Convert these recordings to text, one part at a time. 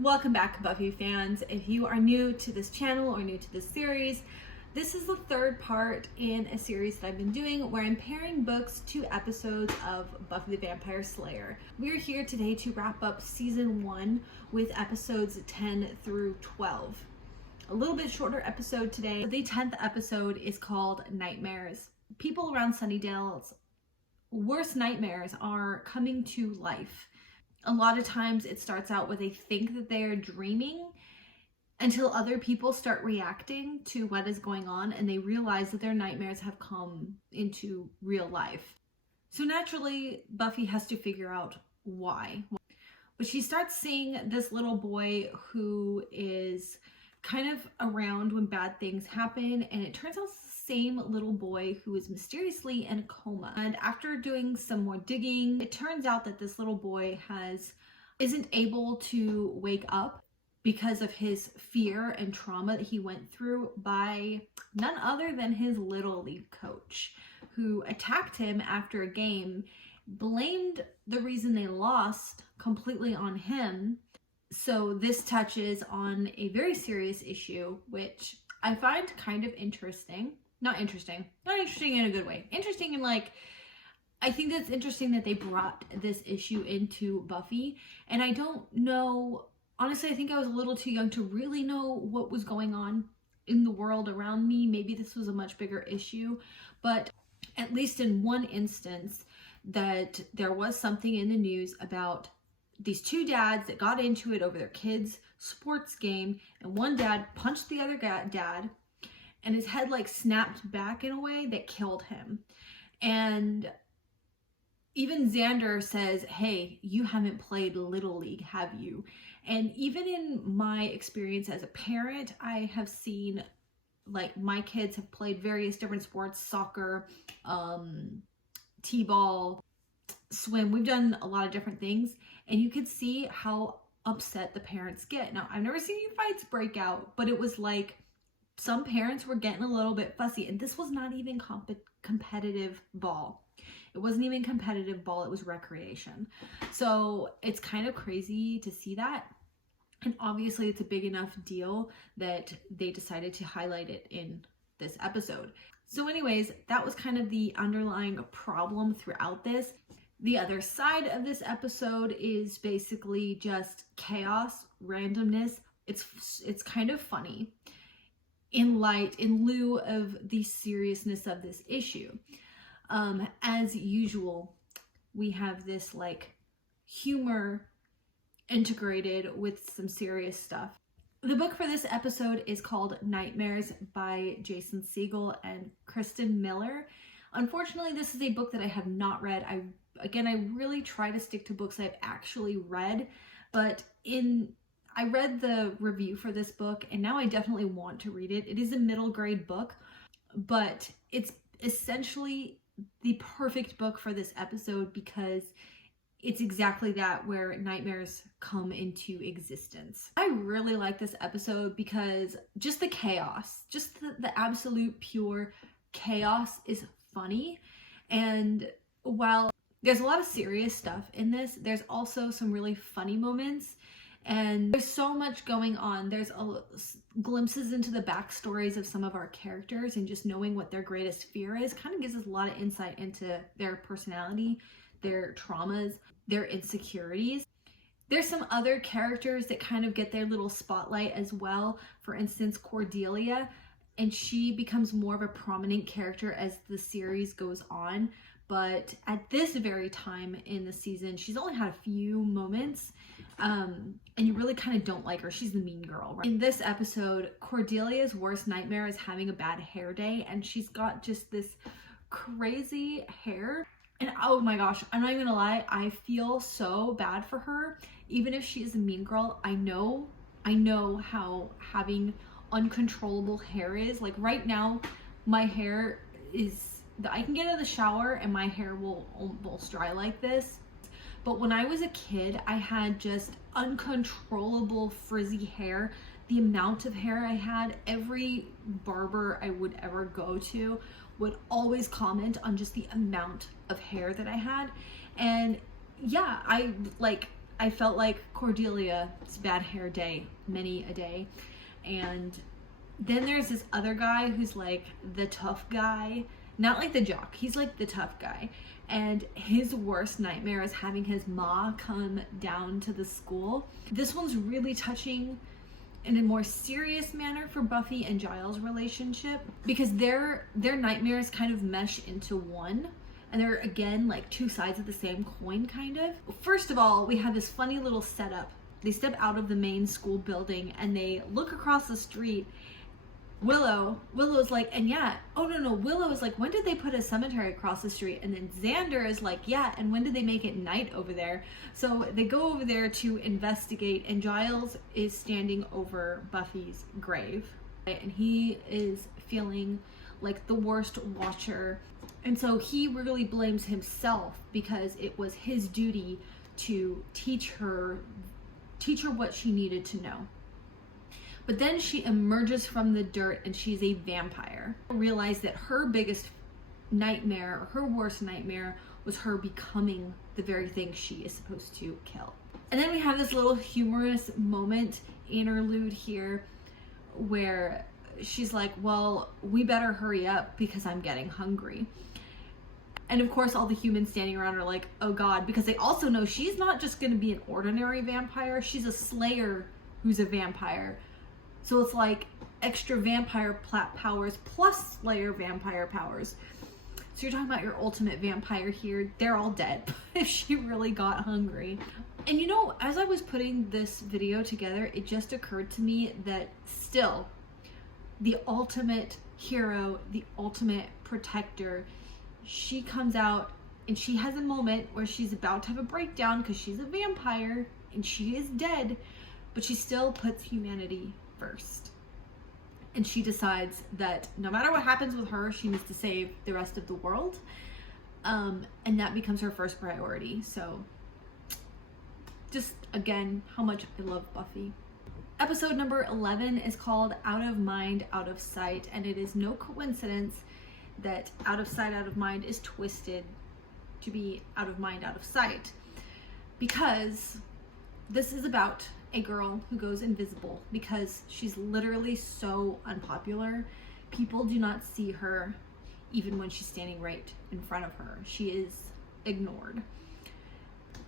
Welcome back, Buffy fans. If you are new to this channel or new to this series, this is the third part in a series that I've been doing where I'm pairing books to episodes of Buffy the Vampire Slayer. We're here today to wrap up season 1 with episodes 10 through 12. A little bit shorter episode today. The 10th episode is called Nightmares. People around Sunnydale's worst nightmares are coming to life. A lot of times it starts out where they think that they are dreaming until other people start reacting to what is going on and they realize that their nightmares have come into real life. So naturally, Buffy has to figure out why. But she starts seeing this little boy who is kind of around when bad things happen, and it turns out it's the same little boy who is mysteriously in a coma. And after doing some more digging, it turns out that this little boy isn't able to wake up because of his fear and trauma that he went through by none other than his Little League coach, who attacked him after a game, blamed the reason they lost completely on him. So this touches on a very serious issue, which I find kind of interesting. Not interesting in a good way. Interesting in I think that's interesting that they brought this issue into Buffy. And I don't know, honestly, I think I was a little too young to really know what was going on in the world around me. Maybe this was a much bigger issue, but at least in one instance that there was something in the news about these two dads that got into it over their kids' sports game, and one dad punched the other dad and his head snapped back in a way that killed him. And even Xander says, hey, you haven't played Little League, have you? And even in my experience as a parent, I have seen my kids have played various different sports, soccer, t-ball, swim. We've done a lot of different things, and you could see how upset the parents get. Now, I've never seen any fights break out, but it was some parents were getting a little bit fussy, and this was not even competitive ball. It wasn't even competitive ball, it was recreation. So it's kind of crazy to see that. And obviously it's a big enough deal that they decided to highlight it in this episode. So anyways, that was kind of the underlying problem throughout this. The other side of this episode is basically just chaos, randomness. It's kind of funny in lieu of the seriousness of this issue. As usual, we have this humor integrated with some serious stuff. The book for this episode is called Nightmares by Jason Segel and Kristen Miller. Unfortunately, this is a book that I have not read. I really try to stick to books I've actually read, but I read the review for this book and now I definitely want to read it. It is a middle grade book, but it's essentially the perfect book for this episode because it's exactly that, where nightmares come into existence. I really like this episode because just the chaos, just the absolute pure chaos is funny. And while there's a lot of serious stuff in this, there's also some really funny moments. And there's so much going on. There's glimpses into the backstories of some of our characters, and just knowing what their greatest fear is kind of gives us a lot of insight into their personality, their traumas, their insecurities. There's some other characters that kind of get their little spotlight as well. For instance, Cordelia, and she becomes more of a prominent character as the series goes on. But at this very time in the season, she's only had a few moments, and you really kind of don't like her. She's the mean girl, right? In this episode, Cordelia's worst nightmare is having a bad hair day, and she's got just this crazy hair. And oh my gosh, I'm not even gonna lie, I feel so bad for her. Even if she is a mean girl, I know how having uncontrollable hair is. Right now, my hair is, I can get out of the shower and my hair will almost dry like this. But when I was a kid, I had just uncontrollable frizzy hair. The amount of hair I had, every barber I would ever go to would always comment on just the amount of hair that I had. And yeah, I felt like Cordelia's bad hair day, many a day. And then there's this other guy who's like the tough guy, not like the jock, he's like the tough guy. And his worst nightmare is having his ma come down to the school. This one's really touching in a more serious manner for Buffy and Giles' relationship, because their nightmares kind of mesh into one, and they're again like two sides of the same coin kind of. First of all, we have this funny little setup. They step out of the main school building and they look across the street. Willow's like, and yeah, oh no, Willow is like, when did they put a cemetery across the street? And then Xander is like, yeah, and when did they make it night over there? So they go over there to investigate, and Giles is standing over Buffy's grave, and he is feeling like the worst watcher. And so he really blames himself because it was his duty to teach her what she needed to know. But then she emerges from the dirt and she's a vampire. Realized that her biggest nightmare, or her worst nightmare, was her becoming the very thing she is supposed to kill. And then we have this little humorous moment, interlude here, where she's like, well, we better hurry up because I'm getting hungry. And of course, all the humans standing around are like, oh God, because they also know she's not just gonna be an ordinary vampire, she's a slayer who's a vampire. So it's like extra vampire powers plus Slayer vampire powers. So you're talking about your ultimate vampire here. They're all dead if she really got hungry. And you know, as I was putting this video together, it just occurred to me that still, the ultimate hero, the ultimate protector, she comes out and she has a moment where she's about to have a breakdown because she's a vampire and she is dead, but she still puts humanity first. And she decides that no matter what happens with her, she needs to save the rest of the world. And that becomes her first priority. So just again, how much I love Buffy. Episode number 11 is called Out of Mind, Out of Sight. And it is no coincidence that out of sight, out of mind is twisted to be out of mind, out of sight. Because this is about a girl who goes invisible because she's literally so unpopular. People do not see her even when she's standing right in front of her. She is ignored.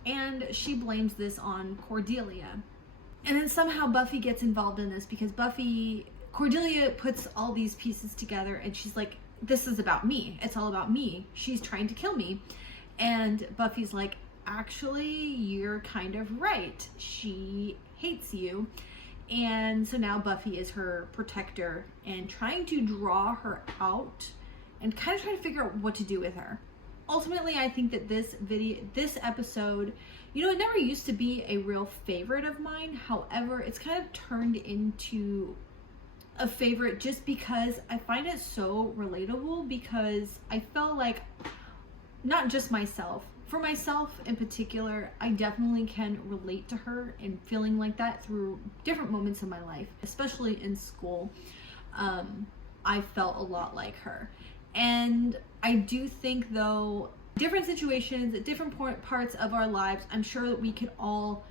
And she blames this on Cordelia. And then somehow Buffy gets involved in this because Cordelia puts all these pieces together and she's like, this is about me. It's all about me. She's trying to kill me. And Buffy's like, actually, you're kind of right. She hates you. And so now Buffy is her protector and trying to draw her out and kind of trying to figure out what to do with her. Ultimately, I think that this episode, you know, it never used to be a real favorite of mine. However, it's kind of turned into a favorite just because I find it so relatable, because I felt like not just myself, for myself in particular, I definitely can relate to her and feeling like that through different moments in my life, especially in school. I felt a lot like her. And I do think though, different situations at different parts of our lives, I'm sure that we could all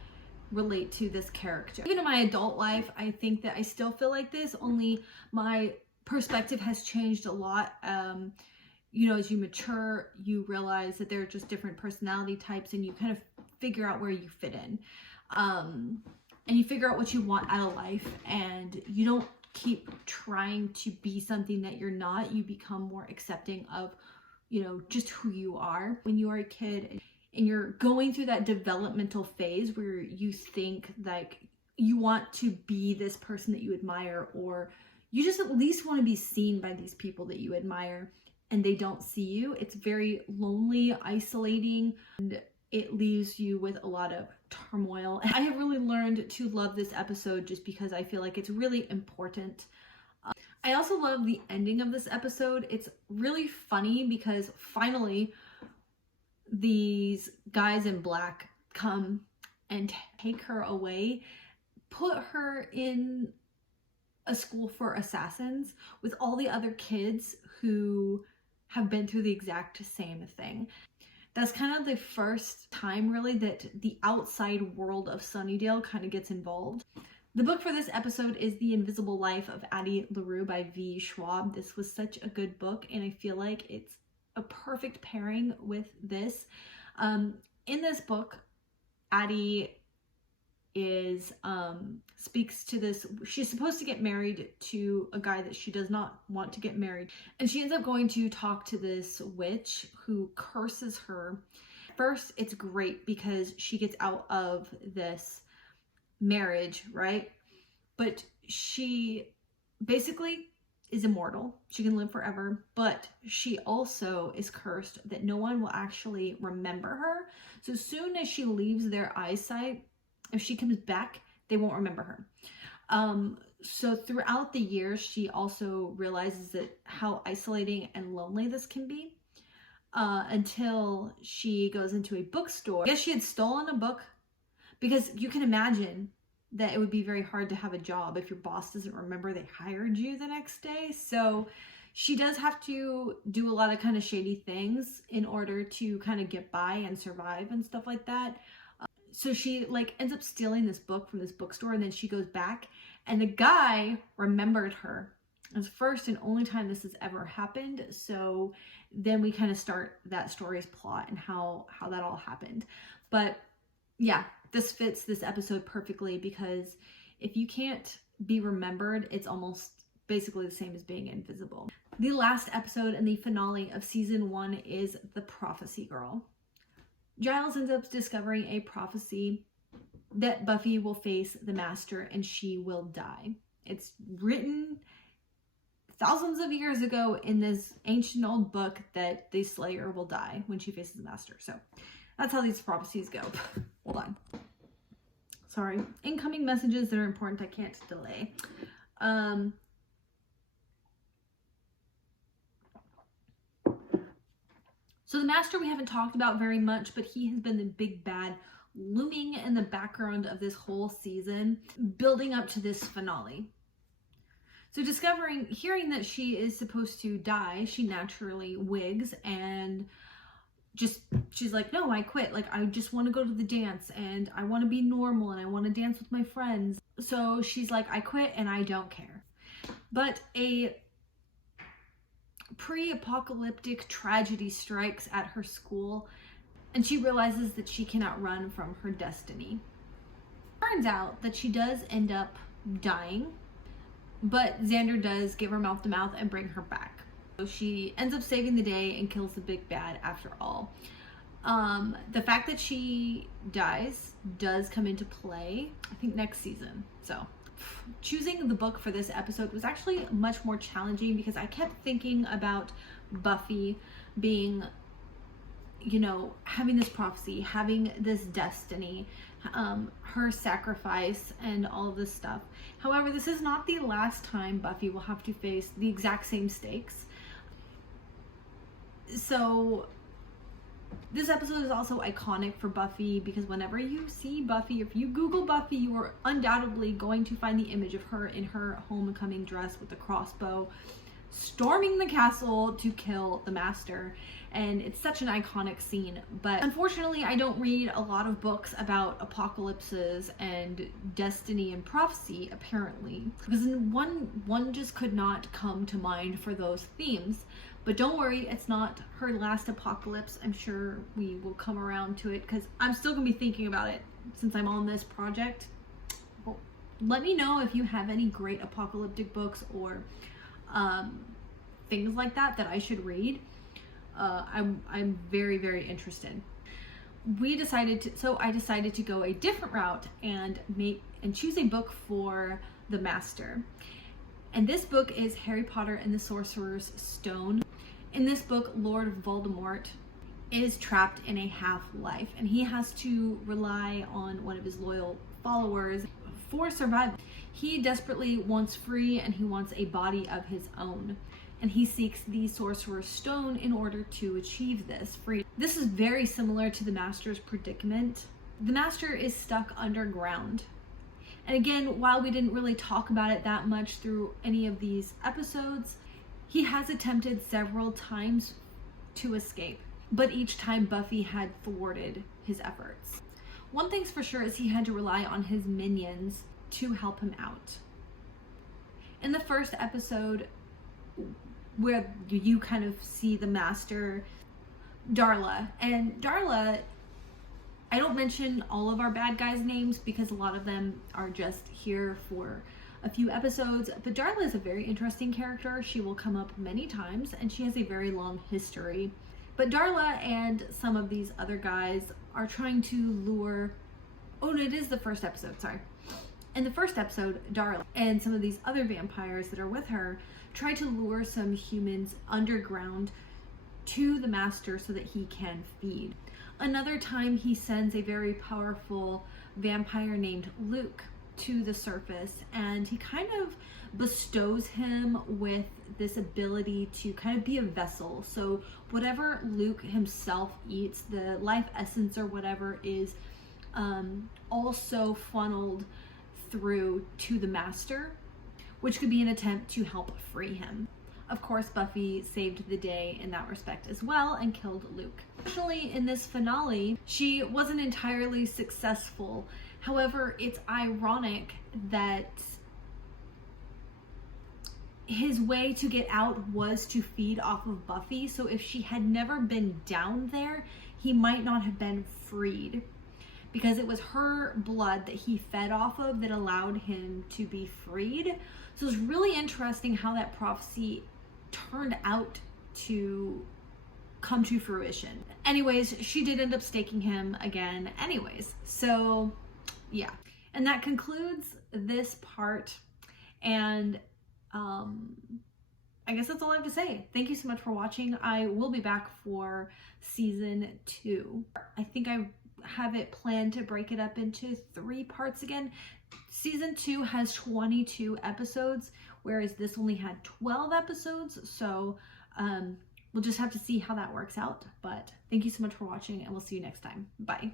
relate to this character. Even in my adult life, I think that I still feel like this, only my perspective has changed a lot. You know, as you mature, you realize that there are just different personality types and you kind of figure out where you fit in. And you figure out what you want out of life, and you don't keep trying to be something that you're not. You become more accepting of, you know, just who you are. When you are a kid and you're going through that developmental phase where you think like you want to be this person that you admire, or you just at least want to be seen by these people that you admire, and they don't see you, it's very lonely, isolating, and it leaves you with a lot of turmoil. I have really learned to love this episode just because I feel like it's really important. I also love the ending of this episode. It's really funny because finally these guys in black come and take her away, put her in a school for assassins with all the other kids who have been through the exact same thing. That's kind of the first time really that the outside world of Sunnydale kind of gets involved. The book for this episode is The Invisible Life of Addie LaRue by V. Schwab. This was such a good book, and I feel like it's a perfect pairing with this. In this book, Addie is speaks to this. She's supposed to get married to a guy that she does not want to get married, and she ends up going to talk to this witch who curses her. First, it's great because she gets out of this marriage, right? But she basically is immortal. She can live forever, but she also is cursed that no one will actually remember her. So as soon as she leaves their eyesight, if she comes back, they won't remember her. So throughout the years, she also realizes that how isolating and lonely this can be, until she goes into a bookstore. I guess she had stolen a book, because you can imagine that it would be very hard to have a job if your boss doesn't remember they hired you the next day. So she does have to do a lot of kind of shady things in order to kind of get by and survive and stuff like that. So she like ends up stealing this book from this bookstore, and then she goes back, and the guy remembered her. It's the first and only time this has ever happened. So then we kind of start that story's plot and how that all happened. But yeah, this fits this episode perfectly, because if you can't be remembered, it's almost basically the same as being invisible. The last episode and the finale of season 1 is The Prophecy Girl. Giles ends up discovering a prophecy that Buffy will face the Master and she will die. It's written thousands of years ago in this ancient old book that the Slayer will die when she faces the Master. So that's how these prophecies go. Hold on. Sorry. Incoming messages that are important. I can't delay. So the Master we haven't talked about very much, but he has been the big bad looming in the background of this whole season, building up to this finale. So hearing that she is supposed to die, she naturally wigs and she's like, no, I quit. Like, I just want to go to the dance and I want to be normal and I want to dance with my friends. So she's like, I quit and I don't care. But a pre-apocalyptic tragedy strikes at her school, and she realizes that she cannot run from her destiny. Turns out that she does end up dying, but Xander does give her mouth to mouth and bring her back. So she ends up saving the day and kills the big bad after all. The fact that she dies does come into play, I think, next season. So choosing the book for this episode was actually much more challenging, because I kept thinking about Buffy being, having this prophecy, having this destiny, her sacrifice, and all of this stuff. However, this is not the last time Buffy will have to face the exact same stakes. So this episode is also iconic for Buffy, because whenever you see Buffy, if you Google Buffy, you are undoubtedly going to find the image of her in her homecoming dress with the crossbow, storming the castle to kill the Master. And it's such an iconic scene. But unfortunately, I don't read a lot of books about apocalypses and destiny and prophecy, apparently, because one just could not come to mind for those themes. But don't worry, it's not her last apocalypse. I'm sure we will come around to it, because I'm still going to be thinking about it since I'm on this project. Well, let me know if you have any great apocalyptic books or things like that I should read. I'm very, very interested. I decided to go a different route and choose a book for the Master. And this book is Harry Potter and the Sorcerer's Stone. In this book, Lord Voldemort is trapped in a half-life, and he has to rely on one of his loyal followers for survival. He desperately wants free, and he wants a body of his own. And he seeks the Sorcerer's Stone in order to achieve this freedom. This is very similar to the Master's predicament. The Master is stuck underground. And again, while we didn't really talk about it that much through any of these episodes, he has attempted several times to escape. but each time Buffy had thwarted his efforts. One thing's for sure is he had to rely on his minions to help him out. In the first episode, where you kind of see the master, Darla, and Darla, I don't mention all of our bad guys' names because a lot of them are just here for a few episodes, but Darla is a very interesting character. She will come up many times and she has a very long history. But Darla and some of these other guys are trying to lure, oh no, it is the first episode, sorry. In the first episode, Darla and some of these other vampires that are with her try to lure some humans underground to the master so that he can feed. Another time he sends a very powerful vampire named Luke to the surface, and he kind of bestows him with this ability to kind of be a vessel. So whatever Luke himself eats, the life essence or whatever, is also funneled through to the master, which could be an attempt to help free him. Of course, Buffy saved the day in that respect as well and killed Luke. Actually, in this finale, she wasn't entirely successful. However, it's ironic that his way to get out was to feed off of Buffy. So if she had never been down there, he might not have been freed, because it was her blood that he fed off of that allowed him to be freed. So it's really interesting how that prophecy turned out to come to fruition. Anyways, she did end up staking him again anyways. So yeah, and that concludes this part, and I guess that's all I have to say. Thank you so much for watching. I will be back for season 2. I think I have it planned to break it up into 3 parts again. Season 2 has 22 episodes, whereas this only had 12 episodes. So we'll just have to see how that works out. But thank you so much for watching, and we'll see you next time. Bye.